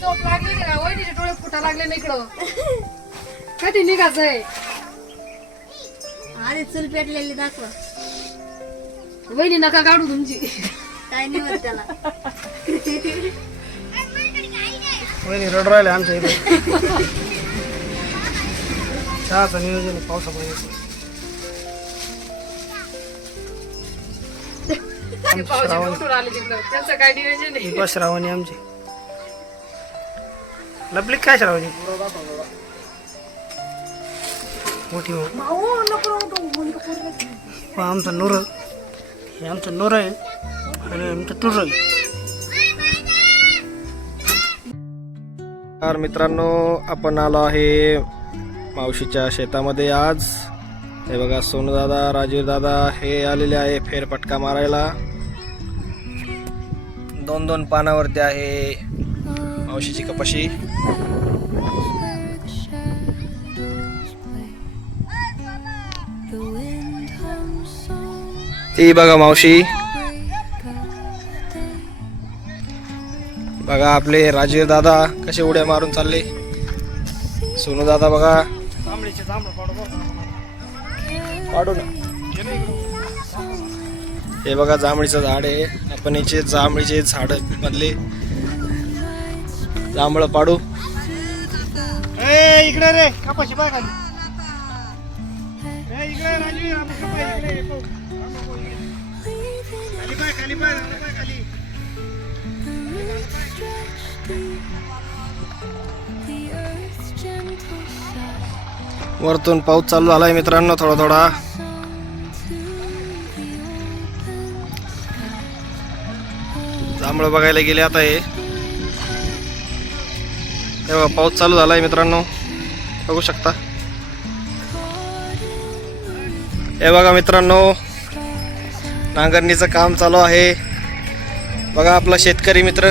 चोप लागली ना वहिनीचे डोळे फुटा लागले ना इकडं कधी निघायचंय आणि चूल पेटलेली दाखवा वहिनी नका काढू तुमची काय नाही होत त्याला वहिनी रड राहिले आमच्या इथे चहाचं नियोजन आहे पावसामुळे त्यांचं काय नियोजन आहे बस श्रावणी आमची लपली काय श्रावणी मोठी आमचं नूर हे आमचं नूर आहे आणि आमचं टूर आहे. मित्रांनो आपण आलो आहे मावशीच्या शेतामध्ये आज. हे बघा सोनू दादा राजीव दादा हे आलेले आहे फेरफटका मारायला. 2-2 पानावरती आहे मावशीची कपाशी. ती बघा मावशी बघा आपले राजीव दादा कसे उड्या मारून चालले. सोनू दादा बघा पाडू ना. हे बघा जांभळीचं झाड आहे. आपण याचे जांभळीचे झाड मधले जांभळ पाडू. इकडे रे कपाशी पाय खाली. इकडे राजू खाली पाय खाली. वरतून पाऊस चालू झालाय मित्रांनो थोडा थोडा. जांभळं बघायला गेले आता. हे बघा पाऊस चालू झालाय मित्रांनो बघू शकता. हे बघा मित्रांनो नांगरणीचं काम चालू आहे. बघा आपला शेतकरी मित्र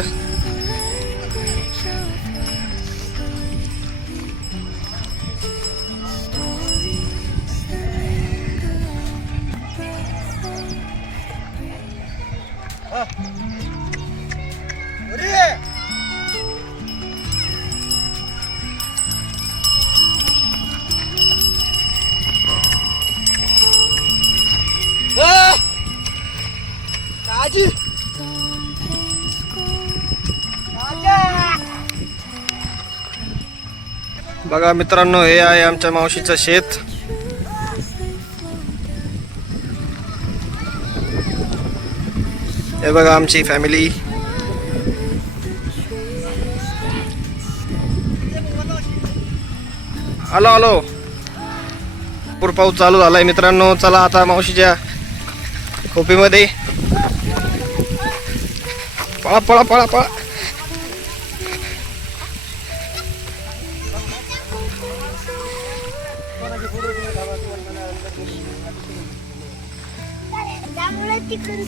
बघा मित्रांनो हे आहे आमच्या मावशीचं शेत. हे बघा आमची फॅमिली. हॅलो हॅलो भरपूर पाऊस चालू झालाय मित्रांनो. चला आता मावशीच्या खोपीमध्ये पळा पळा पळा पळा.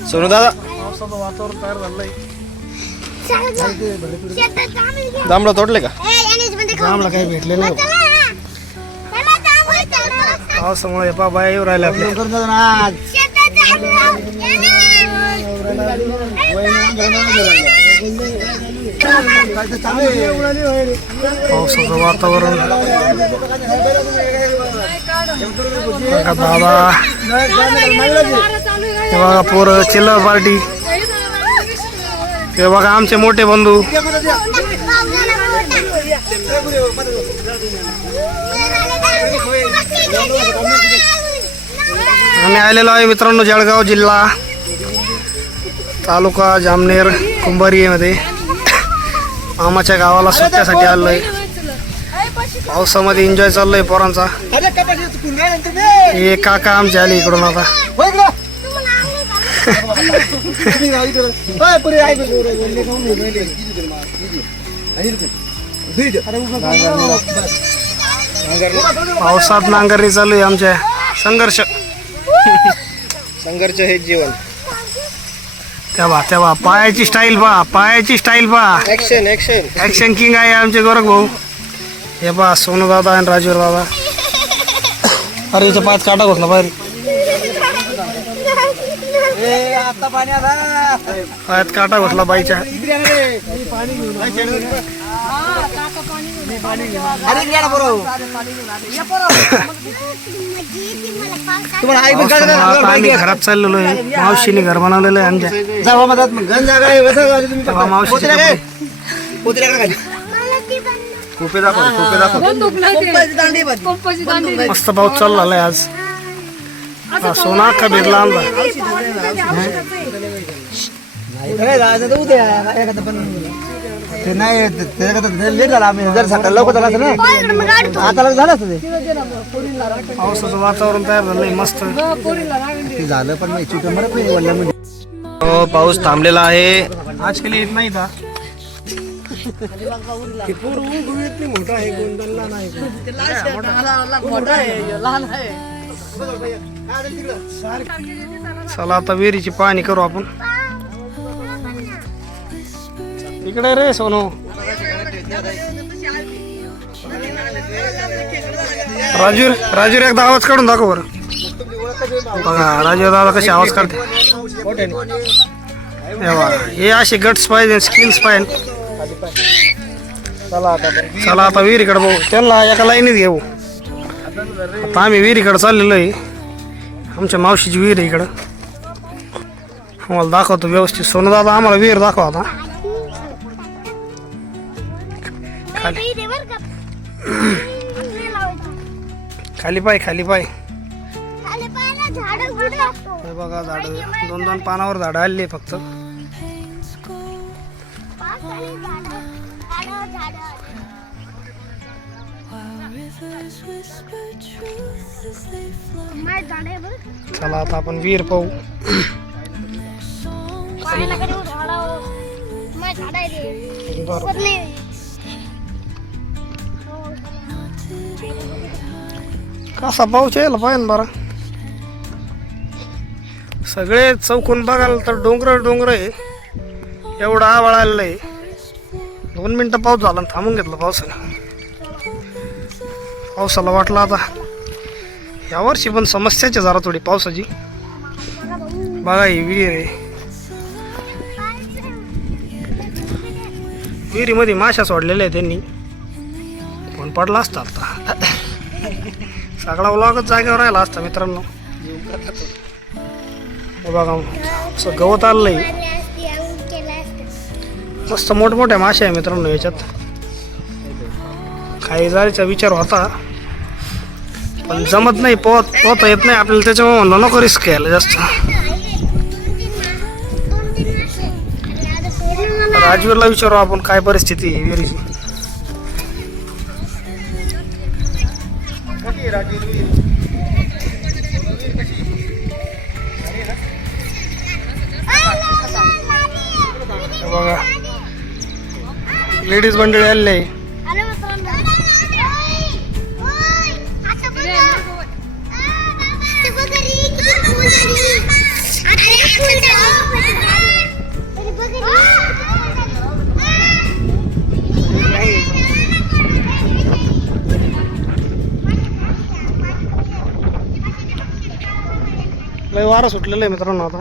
सोनू दादा पावसाचं वातावरण तयार झालंय. जांभळं तोडले का? जांभळं काही भेटले नाही पावसामुळे बाया येऊ राहिल्या आपल्या. पावसाचं वातावरण दादा हे बघा पोरं चिल्लर पार्टी. हे बघा आमचे मोठे बंधू. आम्ही आलेलो आहे मित्रांनो जळगाव जिल्हा तालुका जामनेर कुंभारीमध्ये मामाच्या गावाला सुट्ट्यासाठी आलोय. पावसामध्ये एन्जॉय चाललोय पोरांचा. हे काका आमचे आले इकडून आता. पावसात नांगरणी चालू आहे आमच्या. संघर्ष संघर्ष हे जीवन. तेव्हा तेव्हा पायाची स्टाईल पहा पायाची स्टाईल पहा. ऍक्शन ऍक्शन ऍक्शन किंग आहे आमचे गोरख भाऊ. हे पहा सोनू दादा आणि राजूर दादा. अरे याच्या पायात काटा घोसला बाहेर. पायात काटा घुसला बाईच्या. आता आम्ही घरात चाललेलो आहे. मावशीने घर बनवलेलं आहे आमच्या. तेव्हा मावशीचे कपडे. मस्त पाऊस चालू झालाय आज. सोना अख्खा भेटला आमचा. ते नाही लेट झाला. आम्ही जर सकाळी लवकर झाला असतं ना आता झालं असतं ते. पावसाचं वातावरण तयार झालंय मस्त. ते झालं पण नाही चुट मरत नाही वल्ल्यामध्ये. हो, पाऊस थांबलेला आहे. आज केली येत नाही का चला आता विहिरीची पाहणी करू आपण. इकडे रे सोनू. राजूर एकदा आवाज काढून दाखव बरं. बघा राजू दादा कशी आवाज काढते. हे असे गट्स पाहिजे, स्किल्स पाहिजे. चला आता विहिरीकडे बघू. त्यांना एका लाईनीत घेऊ. आता आम्ही विहिरीकडे चाललेलो आहे. आमच्या मावशीची विहीर आहे इकडं. आम्हाला दाखवतो व्यवस्थित. सोनू दादा आम्हाला विहीर दाखवा आता. खाली खाली पाय खाली पाय. हे बघा झाड 2-2 पानावर झाड आले फक्त. चला आता आपण विहीर पाहू. कसा पाऊस यायला पाहिजे बरा. सगळे चौकून बघायला तर डोंगर आहे. एवढा आवाळ आलेला आहे. 2 मिनिटं पाऊस झाला थांबून घेतला पावसाने. पावसाला वाटलं आता यावर्षी पण समस्याची जरा थोडी पावसाची. बघा ही विहीर आहे. विहिरीमध्ये माश्या सोडलेल्या आहे त्यांनी. पण पडला असता आता. सगळा व्लॉगच जागेवर राहिला असता मित्रांनो. हे बघा असं गवत आलंय. मस्त मोठमोठ्या माश्या आहे मित्रांनो याच्यात. खाई जायचा विचार होता पण जमत नाही. पोहता येत नाही आपल्याला. त्याच्यामुळे म्हणलं नको रिस्क घ्यायला जास्त. राजवीरला विचारू आपण काय परिस्थिती आहे विहिरीची. बघा लेडीज मंडळी आलेली आहे. लय वारा सुटलेलं आहे मित्रांनो आता.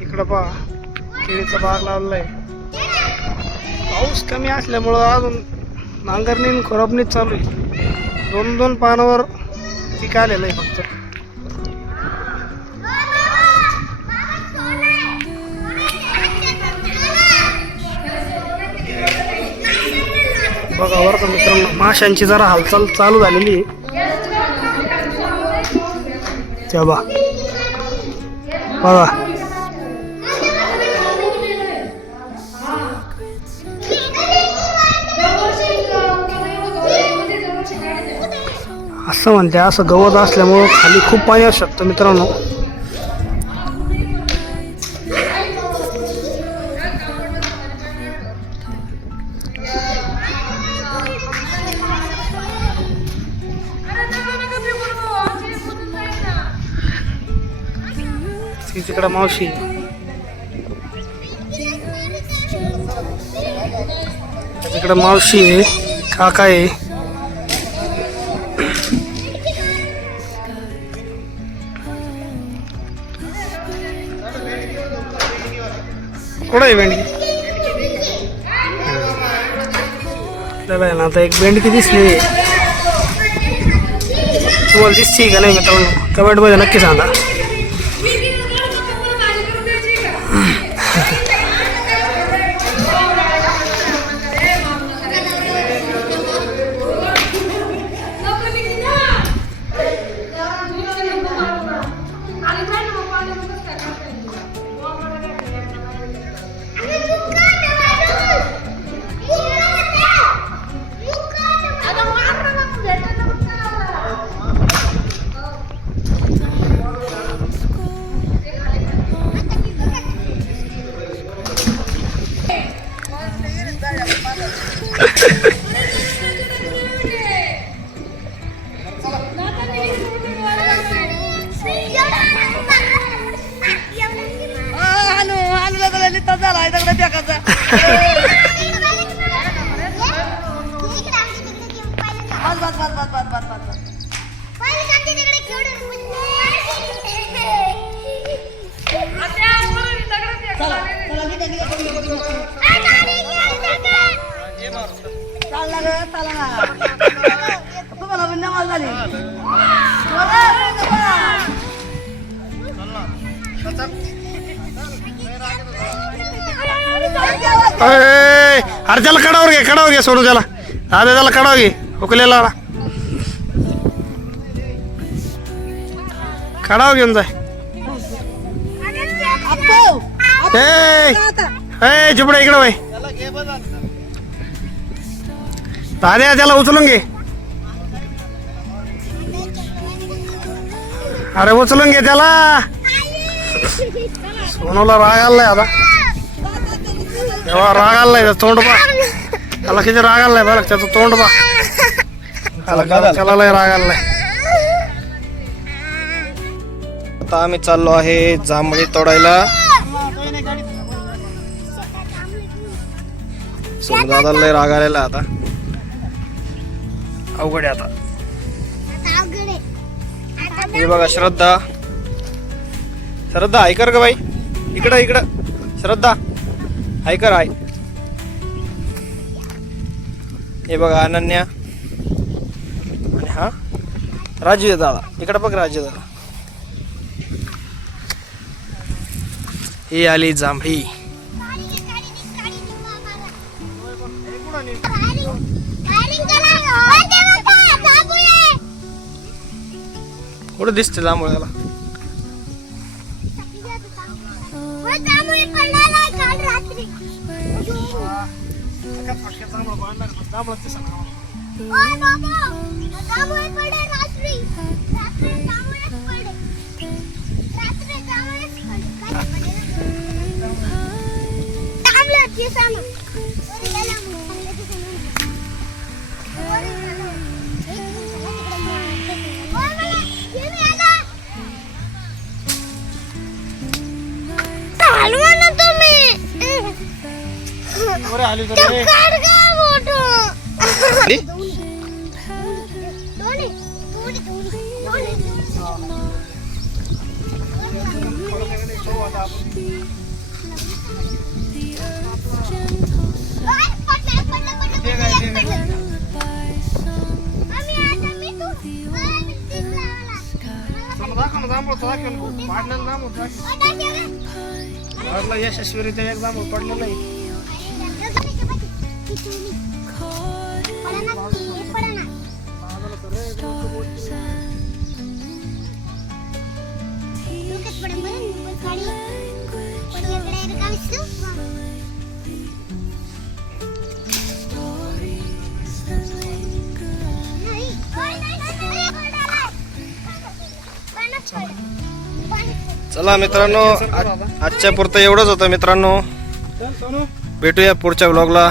इकडं पहा केळीचा बाग लावलेला आहे. पाऊस कमी असल्यामुळं अजून नांगरणी खुरपणीच चालू आहे. 2-2 पानावर पीक आलेलं आहे फक्त. बघा बरं का मित्रांनो माशांची जरा हालचाल चालू झालेली आहे. तेव्हा बघा असं म्हणते. असं गवत असल्यामुळं खाली खूप पाणी असू शकतं मित्रांनो. तिकडं मावशी. तिकडं मावशी आहे, काका आहे. कुठं आहे भेंडकी ना आता एक भेंडकी दिसली तुम्हाला दिसते का नाही मित्रांनो कमेंटमध्ये नक्की सांगा. अरे त्याला कडावर घे सोडू त्याला दादा त्याला कडावर घे हुकलेला कडावर घेऊन जाय चिपडा इकडं बाई दाद्या त्याला उचलून घे अरे उचलून घे त्याला सोनूला राग आलाय आता तेव्हा राग आलाय तोंड पा त्याला किती राग आलाय बघ त्याचं तोंड पा त्याला लय राग आलाय. आता आम्ही चाललो आहे जांभळी तोडायला. दादाला लय राग आलेला आता अवघड आहे आता. हे बघा श्रद्धा ऐकर का बाई इकडं श्रद्धा ऐकर आहे. हे बघा अनन्या आणि हा राजू दादा इकडं बघ राजू दादा. ही आली जांभळी. कुठं दिसते जांभूळ त्याला यशस्वीरित्या एक जांभूळ पडलेलं आहे. चला मित्रांनो आजच्या पुरतं एवढंच होतं मित्रांनो. भेटूया पुढच्या व्लॉगला.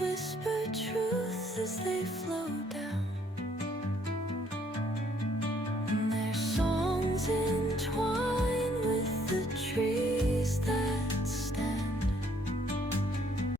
Whisper truth as they float